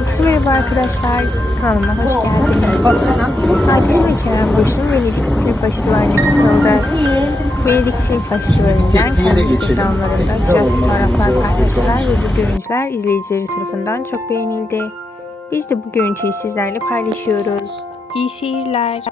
Herkese merhaba arkadaşlar. Kanalıma hoş geldiniz. Hadise ve Kerem Bursun Venedik Film Festivali'ne katıldı. Venedik Film Festivali'nden kendi Instagramlarında güzel fotoğraflar paylaştılar ve bu görüntüler izleyicileri tarafından çok beğenildi. Biz de bu görüntüyü sizlerle paylaşıyoruz. İyi seyirler.